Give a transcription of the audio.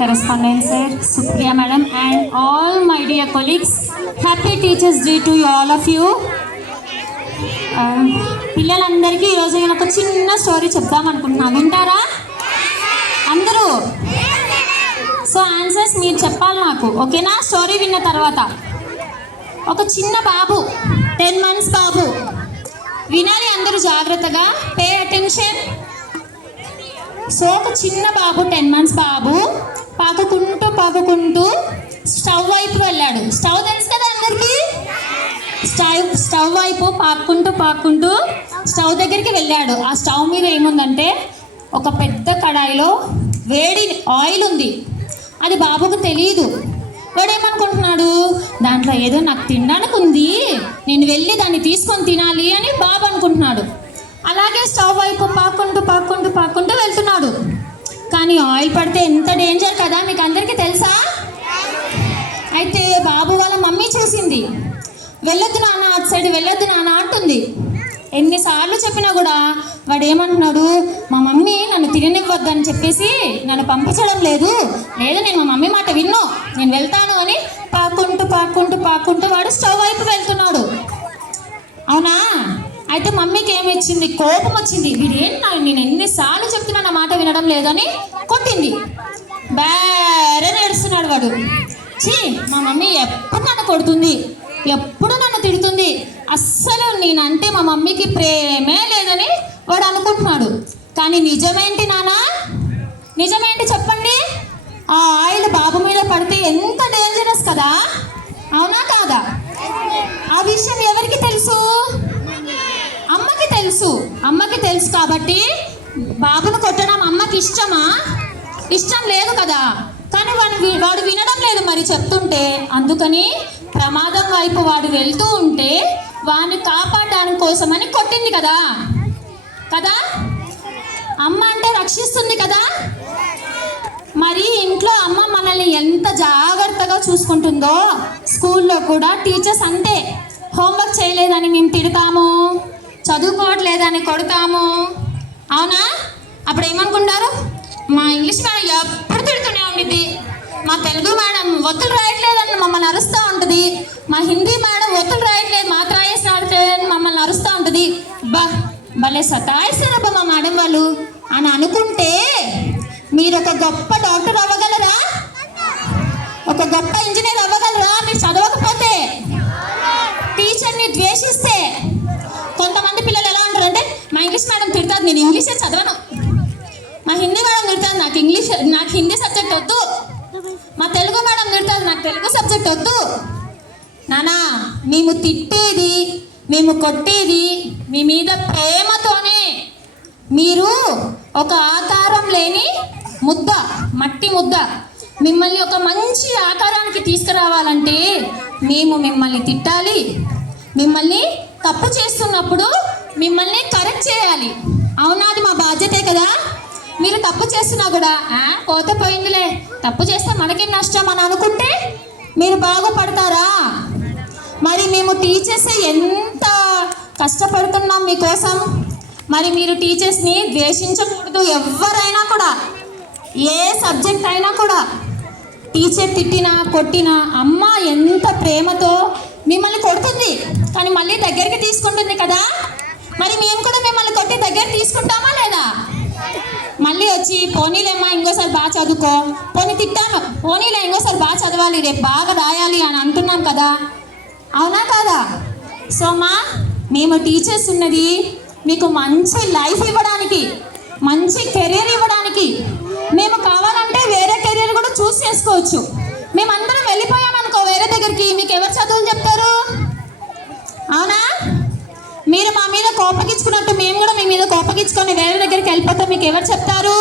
correspondent sir, Supriya madam, and all my dear colleagues. Happy Teachers Day to you, all of you. పిల్లలందరికీ ఈరోజు నేను ఒక చిన్న story చెప్దాం అనుకుంటున్నా, వింటారా అందరూ? సో ఆన్సర్స్ మీరు చెప్పాలి నాకు, ఓకేనా? స్టోరీ విన్న తర్వాత ఒక చిన్న బాబు, 10 months బాబు, వినాలి అందరూ జాగ్రత్తగా, పే అటెన్షన్. సో ఒక చిన్న బాబు, 10 months బాబు పాకుకుంటూ స్టవ్ వైపు వెళ్ళాడు. స్టవ్ తెలుసు కదా అందరికీ? స్టవ్ వైపు పాక్కుంటూ స్టవ్ దగ్గరికి వెళ్ళాడు. ఆ స్టవ్ మీద ఏముందంటే ఒక పెద్ద కడాయిలో వేడి ఆయిల్ ఉంది. అది బాబుకు తెలియదు. వాడు ఏమనుకుంటున్నాడు, దాంట్లో ఏదో నాకు తినడానికి ఉంది, నేను వెళ్ళి దాన్ని తీసుకొని తినాలి అని బాబు అనుకుంటున్నాడు. అలాగే స్టవ్ వైపు పాక్కుంటూ వెళ్తున్నాడు. కానీ ఆయిల్ పడితే ఎంత డేంజర్ కదా, మీకు అందరికీ తెలుసా? అయితే బాబు వాళ్ళ మమ్మీ చూసింది. వెళ్ళొద్దు నాన్న, అటు సైడ్ వెళ్ళొద్దు నాన్న అంటుంది. ఎన్నిసార్లు చెప్పినా కూడా వాడు ఏమంటున్నాడు, మా మమ్మీ నన్ను తిననివ్వద్దు అని చెప్పేసి నన్ను పంపించడం లేదు, నేను మా మమ్మీ మాట విన్ను, నేను వెళ్తాను అని పాక్కుంటూ వాడు స్టవ్ వైపు వెళ్తున్నాడు. అవునా? అయితే మమ్మీకి ఏమి వచ్చింది, కోపం వచ్చింది. నేను ఎన్నిసార్లు చెప్తున్నా నా మాట వినడం లేదని కొట్టింది. బేరే ఏడుస్తున్నాడు వాడు. మా మమ్మీ ఎప్పుడు నన్ను కొడుతుంది, ఎప్పుడు నన్ను తిడుతుంది, అస్సలు నేనంటే మా మమ్మీకి ప్రేమే లేదని వాడు అనుకుంటున్నాడు. కానీ నిజమేంటి నాన్న, నిజమేంటి చెప్పండి? ఆ ఆయిల్ బాబు మీద పడితే ఎంత డేంజరస్ కదా, అవునా కాదా? ఆ విషయం ఎవరికి తెలుసు? అమ్మకి తెలుసు కాబట్టి బాబును కొట్టడం అమ్మకి ఇష్టమా? ఇష్టం లేదు కదా. కానీ వాడు వినడం లేదు మరి చెప్తుంటే. అందుకని ప్రమాదం వైపు వాడు వెళ్తూ ఉంటే వాడిని కాపాడడానికి కోసమని కొట్టింది కదా. అమ్మ అంటే రక్షిస్తుంది కదా. మరి ఇంట్లో అమ్మ మనల్ని ఎంత జాగ్రత్తగా చూసుకుంటుందో, స్కూల్లో కూడా టీచర్స్ అంతే. హోంవర్క్ చేయలేదని మేము తిడతాము, చదువుకోవట్లేదని కొడతాము, అవునా? అప్పుడు ఏమనుకుంటారు, మా ఇంగ్లీష్ మేడం ఎప్పుడు తిడుతూనే ఉంటుంది, మా తెలుగు మేడం ఒత్తులు రాయట్లేదని మమ్మల్ని అరుస్తూ ఉంటుంది, మా హిందీ మేడం ఒత్తులు రాయట్లేదు మాత్రాయేసి రాయట్లేదని మమ్మల్ని అరుస్తూ ఉంటుంది. భలే సతాయిస్తారబ్బా మా మేడం వాళ్ళు అని అనుకుంటే మీరు ఒక గొప్ప డాక్టర్ అవ్వగలరా? ఒక గొప్ప ఇంజనీర్ అవ్వగలరా? మీరు చదవకపోతే, టీచర్ని ద్వేషిస్తే. కొంతమంది పిల్లలు ఎలా అంటారంటే, మా ఇంగ్లీష్ మేడం తిడతారు, నేను ఇంగ్లీషే చదవను, మా హిందీ మేడం తిడతారు, నాకు హిందీ సబ్జెక్ట్ వద్దు, మా తెలుగు మేడం తిడతారు, నాకు తెలుగు సబ్జెక్ట్ వద్దు. నానా, మేము తిట్టేది, మేము కొట్టేది మీ మీద ప్రేమతోనే. మీరు ఒక ఆకారం లేని ముద్ద, మట్టి ముద్ద. మిమ్మల్ని ఒక మంచి ఆకారానికి తీసుకురావాలంటే మేము మిమ్మల్ని తిట్టాలి, మిమ్మల్ని తప్పు చేస్తున్నప్పుడు మిమ్మల్ని కరెక్ట్ చేయాలి. అవునా? అది మా బాధ్యతే కదా. మీరు తప్పు చేస్తున్నా కూడా పోతే పోయిందిలే, తప్పు చేస్తే మనకి నష్టం అని అనుకుంటే మీరు బాగుపడతారా? మరి మేము టీచర్స్ ఎంత కష్టపడుతున్నాం మీకోసం. మరి మీరు టీచర్స్ని ద్వేషించకూడదు. ఎవరైనా కూడా, ఏ సబ్జెక్ట్ అయినా కూడా, టీచర్ తిట్టినా కొట్టినా అమ్మ ఎంత ప్రేమతో మిమ్మల్ని కొడుతుంది, కానీ మళ్ళీ దగ్గరికి తీసుకుంటుంది కదా. మరి మేము కూడా మిమ్మల్ని కొట్టి దగ్గర తీసుకుంటామా లేదా? మళ్ళీ వచ్చి పోనీలేమ్మా ఇంకోసారి బాగా చదువుకో, పోనీ తిట్టాను, పోనీలే ఇంకోసారి బాగా చదవాలి, రేపు బాగా రాయాలి అని అంటున్నాం కదా, అవునా కాదా? సో మేము టీచర్స్ ఉన్నది మీకు మంచి లైఫ్ ఇవ్వడానికి, మంచి కెరీర్ ఇవ్వడానికి. మేము కావాలంటే వేరే కెరీర్ కూడా చూస్ చేసుకోవచ్చు. మేమందరం వెళ్ళిపోయామనుకో వేరే దగ్గరికి, మీకు ఎవరు చదువులు చెప్తారు? అవునా? మీరు మా మీద కోపగించుకున్నట్టు మేము కూడా మీ మీద కోపగించుకొని వేరే దగ్గరికి వెళ్ళిపోతే మీకు ఎవరు చెప్తారు?